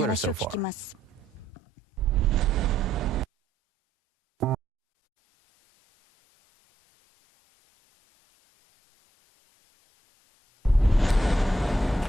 Twitter so far.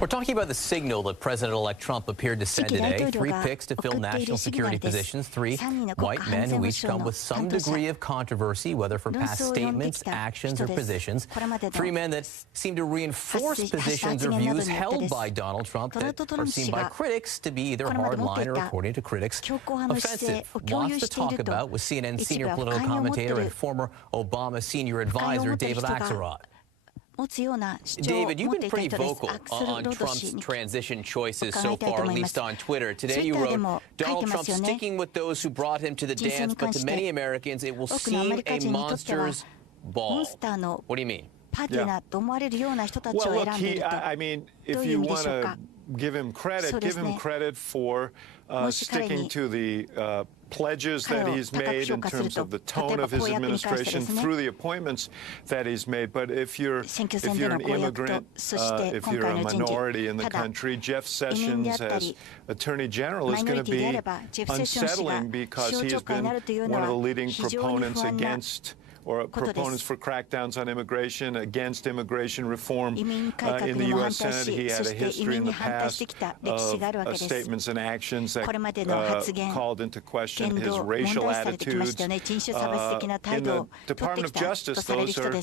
We're talking about the signal that President-elect Trump appeared to send today. 3 picks to fill national security positions. 3 white men who each come with some degree of controversy, whether for past statements, actions, or positions. 3 men that seem to reinforce positions or views held by Donald Trump that are seen by critics to be either hardline or, according to critics, offensive. Lots to talk about with CNN senior political commentator and former Obama senior advisor David Axelrod. David, you've been pretty vocal on Trump's transition choices so far, at least on Twitter. Today you wrote, Donald Trump sticking with those who brought him to the dance, but to many Americans it will seem a monster's ball. What do you mean? Yeah. Well, look, I mean, if you want to give him credit for sticking to the pledges that he's made in terms of the tone of his administration through the appointments that he's made. But if you're an immigrant, if you're a minority in the country, Jeff Sessions as Attorney General is going to be unsettling because he has been one of the leading proponents against proponents for crackdowns on immigration, against immigration reform in the U.S. Senate. He had a history in the past of statements and actions that called into question his racial attitudes. In the Department of Justice, those are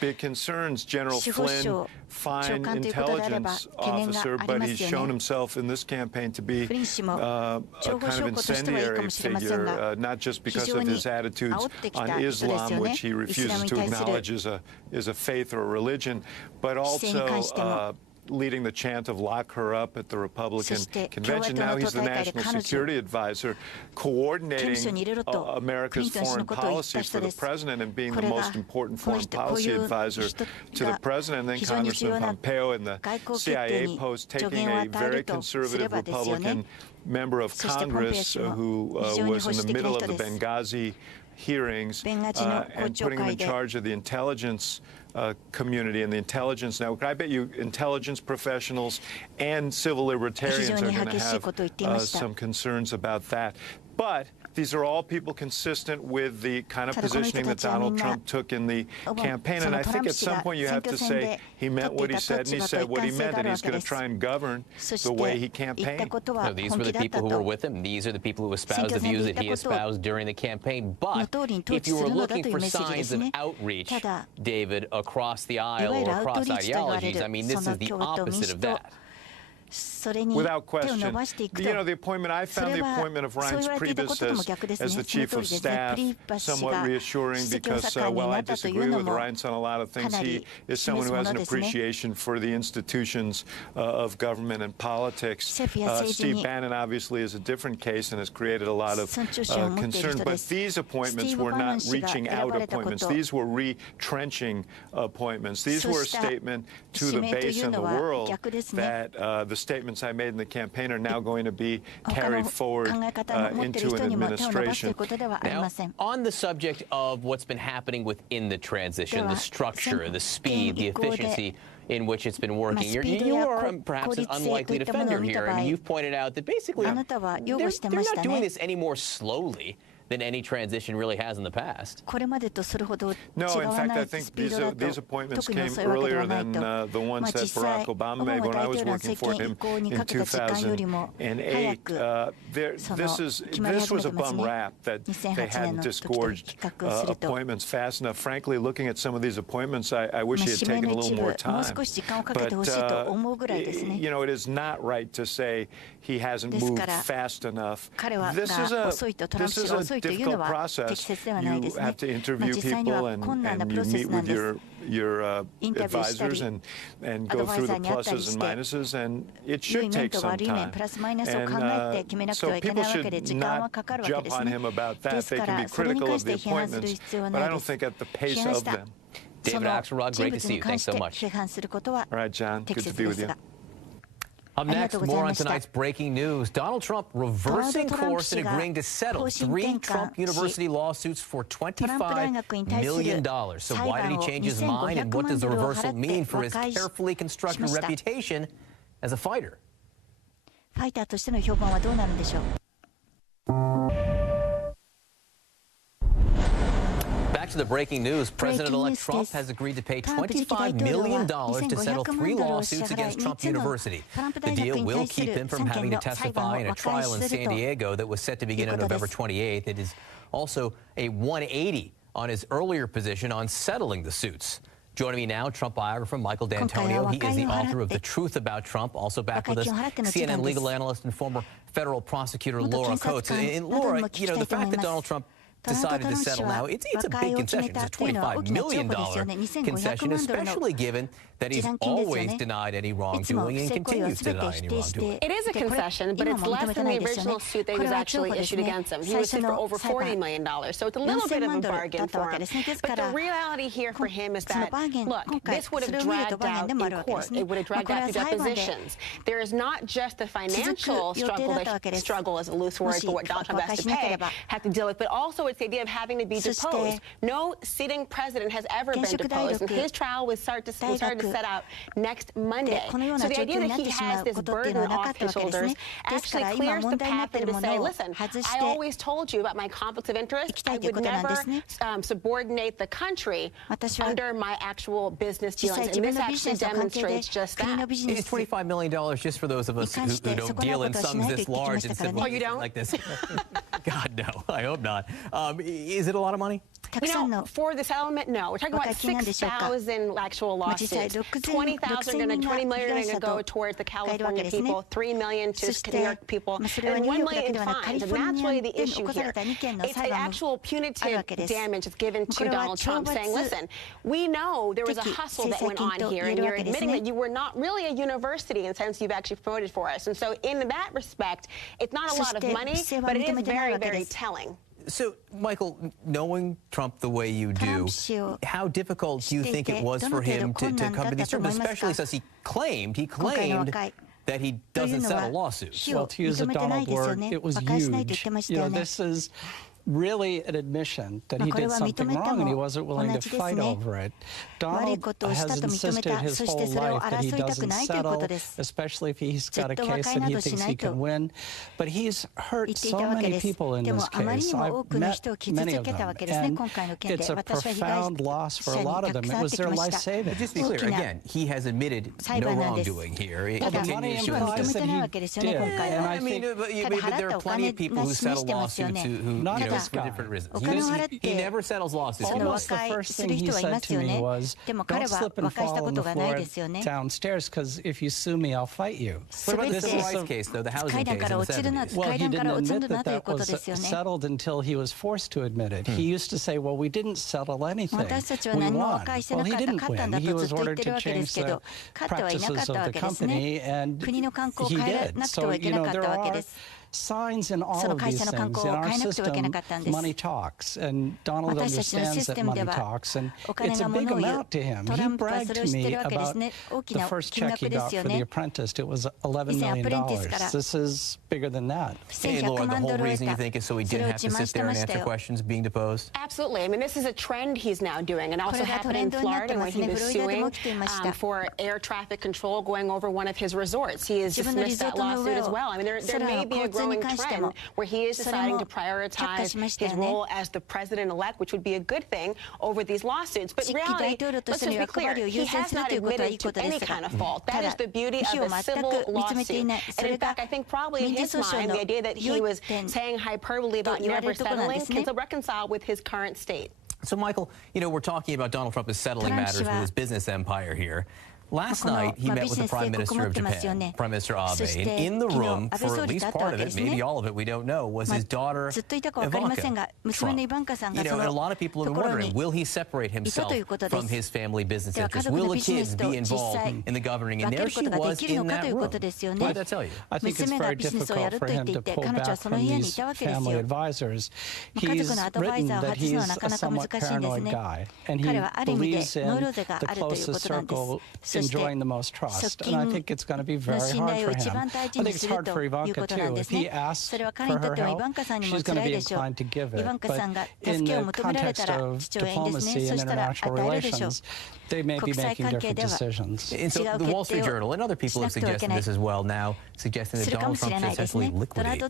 big concerns. General Flynn, fine intelligence officer, but he's shown himself in this campaign to be a kind of incendiary figure, not just because of his attitudes on Islam, which he refuses to acknowledge as a faith or a religion, but also leading the chant of lock her up at the Republican convention. Now he's the national security advisor, coordinating America's foreign policy for the president and being the most important foreign policy advisor to the president. And then Congressman Pompeo in the CIA post taking a very conservative Republican member of Congress who was in the middle of the Benghazi hearings and putting him in charge of the intelligence community and the intelligence network. I bet you intelligence professionals and civil libertarians are going to have some concerns about that. But these are all people consistent with the kind of positioning that Donald Trump took in the campaign. And I think at some point you have to say he meant what he said, and he said what he meant, that he's going to try and govern the way he campaigned. No, these were the people who were with him. These are the people who espoused the views that he espoused during the campaign. But if you were looking for signs of outreach, David, across the aisle or across ideologies, I mean, this is the opposite of that. Without question. You know, the appointment, I found the appointment of Reince Priebus as the chief of staff somewhat reassuring because, while I disagree with Reince on a lot of things, he is someone who has an appreciation for the institutions of government and politics. Steve Bannon obviously is a different case and has created a lot of concern. But these appointments were not reaching out appointments. These were retrenching appointments. These were a statement to the base and the world that the statements I made in the campaign are now going to be carried forward into an administration. Now, on the subject of what's been happening within the transition, the structure, the speed, the efficiency in which it's been working, you are perhaps an unlikely defender here. I mean, you've pointed out that basically they're not doing this any more slowly than any transition really has in the past. No, in fact, I think these appointments came earlier than the ones that Barack Obama made when I was working for him in 2008. This was a bum rap that they hadn't disgorged appointments fast enough. Frankly, looking at some of these appointments, I wish he had taken a little more time. But, you know, it is not right to say he hasn't moved fast enough. This is a difficult process. You have to interview people and you meet with your advisors and go through the pluses and minuses, and it should take some time. And so people should not jump on him about that. They can be critical of the appointments, but I don't think at the pace of them. David Axelrod, great to see you. Thanks so much. All right, John. Good to be with you. Up next, more on tonight's breaking news. Donald Trump reversing course and agreeing to settle 3 Trump University lawsuits for $25 million. So why did he change his mind, and what does the reversal mean for his carefully constructed reputation as a fighter? ファイターとしての評判はどうなるんでしょう。Back to the breaking news. President-elect Trump has agreed to pay $25 million to settle 3 lawsuits against Trump University. The deal will keep him from having to testify in a trial in San Diego that was set to begin on November 28th. It is also a 180 on his earlier position on settling the suits. Joining me now, Trump biographer Michael D'Antonio. He is the author of The Truth About Trump. Also back with us, CNN legal analyst and former federal prosecutor Laura Coates. And Laura, you know, the fact that Donald Trump decided to settle now, it's a big concession. It's a $25 million concession, especially given that he's always denied any wrongdoing and continues to deny any wrongdoing. It is a concession, but it's less than the original suit that was actually issued against him. He was sued for over $40 million, so it's a little bit of a bargain for him. But the reality here for him is that, look, this would have dragged out in court. It would have dragged out through depositions. There is not just the financial struggle is a loose word for what Donald Trump has to pay, have to deal with, but also it's the idea of having to be deposed. No sitting president has ever been deposed, and his trial was started to set out next Monday. So the idea that he has this burden off his shoulders actually clears the path for him to say, listen, I always told you about my conflicts of interest. I would never subordinate the country under my actual business dealings. And this actually demonstrates just that. It's $25 million just for those of us who don't deal in sums this large and civil like this. God, no, I hope not. Is it a lot of money? You know, for the settlement, no. We're talking about 6,000 actual lawsuits. 20,000 are going to, 20 million are going to go towards the California people, 3 million to New York people, and 1 million in fines. And that's really the issue here. It's an actual punitive damage that's given to Donald Trump, saying, listen, we know there was a hustle that went on here, and you're admitting that you were not really a university in the sense you've actually voted for us. And so in that respect, it's not a lot of money, but it is very, very telling. So, Michael, knowing Trump the way you do, how difficult do you think it was for him to come to these terms, especially since he claimed that he doesn't settle lawsuits? Well, to use a Donald word, it was huge. You know, this is really an admission that he did something wrong and he wasn't willing to fight over it. Donald has insisted his whole life that he doesn't settle, especially if he's got a case that he thinks he can win. But he's hurt so many people in this case. I've met many of them, and it's a profound loss for a lot of them. It was their life saving. Just to be clear, again, he has admitted no wrongdoing here. Well, the money implies that he did, and I think but there are plenty of people who settle lawsuits who for different reasons. He never settles lawsuits. Almost the first thing he said to me was, don't slip and fall on the floor downstairs, because if you sue me, I'll fight you. What about the civil rights case, though, the housing case in the 70s? Well, he didn't admit that that was settled until he was forced to admit it. He used to say, well, we didn't settle anything. We won. Well, he didn't win. He was ordered to change the practices of the company, and he did. So, you know, there are signs in all of these things. In our system, money talks, and Donald understands that money talks, and it's a big amount to him. He bragged to me about the first check he got for The Apprentice. It was $11 million. This is bigger than that. Hey, Laura, the whole reason you think is so he didn't have to sit there and answer questions being deposed? Absolutely. I mean, this is a trend he's now doing, and also happened in Florida when he was suing for air traffic control going over one of his resorts. He has dismissed that lawsuit as well. I mean, there may be a growing trend where he is deciding to prioritize his role as the president-elect, which would be a good thing, over these lawsuits. But reality, let's just be clear, he has not admitted to any kind of fault. That is the beauty of a civil lawsuit. And in fact, I think probably in his mind, the idea that he was saying hyperbole about never settling can reconcile with his current state. So, Michael, you know, we're talking about Donald Trump is settling matters with his business empire here. Last night, he met with the Prime Minister of Japan, Prime Minister Abe, and in the room, for at least part of it, maybe all of it, we don't know, was his daughter, Ivanka Trump. You know, and a lot of people are wondering, will he separate himself from his family business interests? Will the kids be involved in the governing? And there she was in that room. What did that tell you? I think it's very difficult for him to pull back from these family advisors. He's written that he's a somewhat paranoid guy, and he believes in the closest circle enjoying the most trust. And I think it's going to be very hard for him. I think it's hard for Ivanka, too. If he asks for her help, she's going to be inclined to give it. But in the context of diplomacy and international relations, they may be making different decisions. And so the Wall Street Journal and other people have suggested this as well now, suggesting that Donald Trump should essentially liquidate